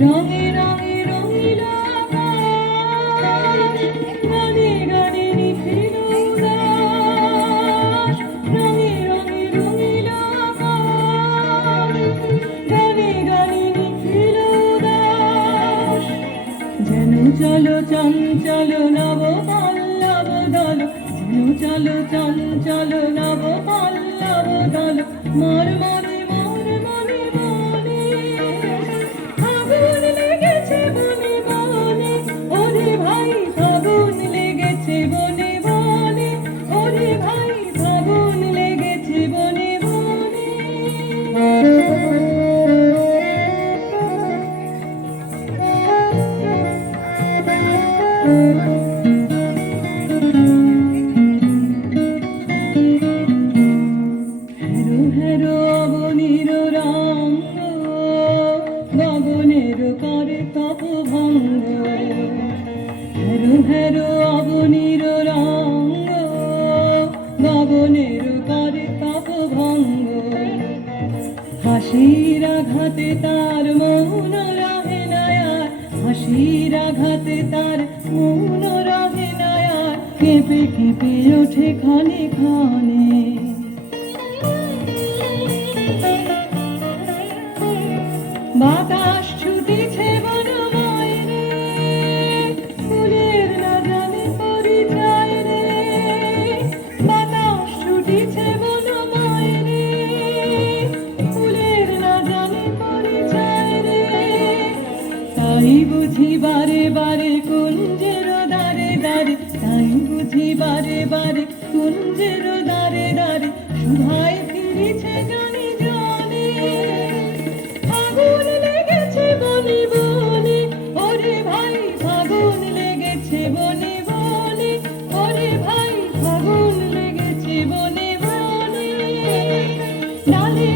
রঙে রঙে রঙিল আকাশ, গানে গানে নিখিল উল্লাস। রঙে রঙে রঙিল আকাশ, গানে গানে নিখিল উল্লাস। যেন চলো চঞ্চল নব পল্লব দল, যেন চলো চঞ্চল নব পল্লব দল। মোর মনে মোর মনে মনে আগুন লেগেছে বনে বনে, ওরে ভাই আগুন লেগেছে বনে বনে, ওরে ভাই আগুন লেগেছে বনে বনে। হেরো হেরো অবনীর রঙ্গ, গগনের করে তপ ভঙ্গ। হেরো হেরো অবনীর রঙ্গ, গগনের করে তপ ভঙ্গ। হাসির আঘাতে তার মৌন রহে না আর, হাসির আঘাতে তার মৌন রহে না আর। কেঁপে কেঁপে ওঠে ক্ষণে ক্ষণে। বাতাস ছুটিছে বনময় রে, ফুলের না জানে পরিচয় রে। বাতাস ছুটিছে বনময় রে, ফুলের না জানে পরিচয় রে। তাই বুঝি বারে বারে কুঞ্জের দ্বারে দ্বারে, তাই বুঝি বারে বারে কুঞ্জের দ্বারে দ্বারে। সুধায় ফিরিছে জনে জনে, আগুন লেগেছে বনে বনে, ওরে ভাই আগুন লেগেছে বনে বনে, ওরে ভাই আগুন লেগেছে বনে বনে। ডালে